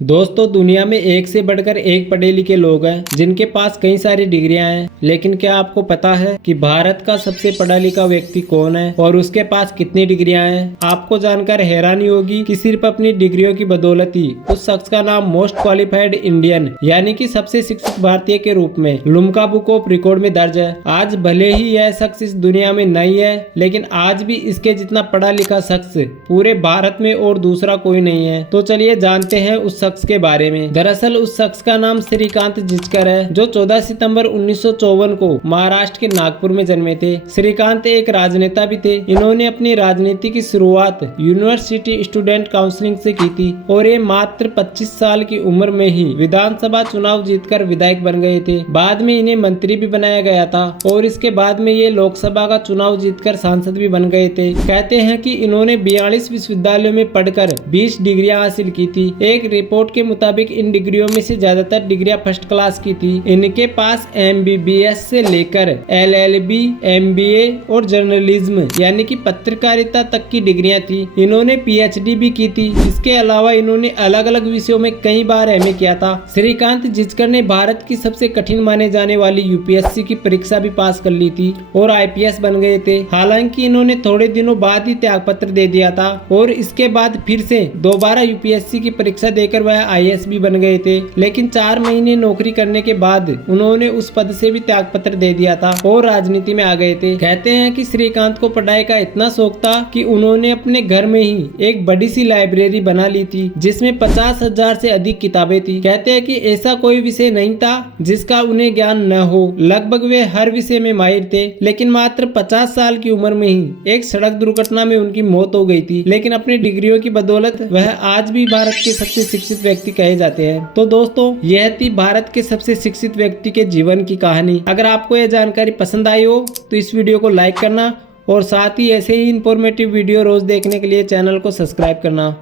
दोस्तों, दुनिया में एक से बढ़कर एक पढ़े लिखे लोग हैं जिनके पास कई सारी डिग्रियां हैं। लेकिन क्या आपको पता है कि भारत का सबसे पढ़ा लिखा व्यक्ति कौन है और उसके पास कितनी डिग्रियां हैं? आपको जानकर हैरानी होगी कि सिर्फ अपनी डिग्रियों की बदौलत ही उस शख्स का नाम मोस्ट क्वालिफाइड इंडियन यानी कि सबसे शिक्षित भारतीय के रूप में लिम्का बुक ऑफ रिकॉर्ड में दर्ज है। आज भले ही यह शख्स इस दुनिया में नहीं है, लेकिन आज भी इसके जितना पढ़ा लिखा शख्स पूरे भारत में और दूसरा कोई नहीं है। तो चलिए जानते हैं उस शख्स के बारे में। दरअसल उस शख्स का नाम श्रीकांत जिचकर है, जो 14 सितंबर 1954 को महाराष्ट्र के नागपुर में जन्मे थे। श्रीकांत एक राजनेता भी थे। इन्होंने अपनी राजनीति की शुरुआत यूनिवर्सिटी स्टूडेंट काउंसिलिंग से की थी और ये मात्र 25 साल की उम्र में ही विधानसभा चुनाव जीतकर विधायक बन गए थे। बाद में इन्हें मंत्री भी बनाया गया था और इसके बाद में ये लोकसभा का चुनाव जीतकर सांसद भी बन गए थे। कहते हैं कि इन्होंने 42 विश्वविद्यालयों में पढ़कर 20 डिग्रियां हासिल की थी। एक रिपोर्ट के मुताबिक इन डिग्रियों में से ज्यादातर डिग्रियां फर्स्ट क्लास की थी। इनके पास MBBS से लेकर LLB, MBA और जर्नलिज्म यानी कि पत्रकारिता तक की डिग्रियां थी। इन्होंने PhD भी की थी। इसके अलावा इन्होंने अलग अलग विषयों में कई बार MA किया था। श्रीकांत जिचकर ने भारत की सबसे कठिन माने जाने वाली UPSC की परीक्षा भी पास कर ली थी और IPS बन गए थे। हालांकि इन्होंने थोड़े दिनों बाद ही त्यागपत्र दे दिया था और इसके बाद फिर से दोबारा UPSC की परीक्षा देकर वह IAS भी बन गए थे। लेकिन 4 महीने नौकरी करने के बाद उन्होंने उस पद से भी त्यागपत्र दे दिया था और राजनीति में आ गए थे। कहते हैं कि श्रीकांत को पढ़ाई का इतना शौक था कि उन्होंने अपने घर में ही एक बड़ी सी लाइब्रेरी बना ली थी जिसमें 50,000 से अधिक किताबें थी। कहते हैं कि ऐसा कोई विषय नहीं था जिसका उन्हें ज्ञान न हो। लगभग वे हर विषय में माहिर थे। लेकिन मात्र 50 साल की उम्र में ही एक सड़क दुर्घटना में उनकी मौत हो गई थी। लेकिन अपनी डिग्रियों की बदौलत वह आज भी भारत के सबसे शिक्षित व्यक्ति कहे जाते हैं। तो दोस्तों, यह थी भारत के सबसे शिक्षित व्यक्ति के जीवन की कहानी। अगर आपको यह जानकारी पसंद आई हो तो इस वीडियो को लाइक करना और साथ ही ऐसे ही इंफॉर्मेटिव वीडियो रोज देखने के लिए चैनल को सब्सक्राइब करना।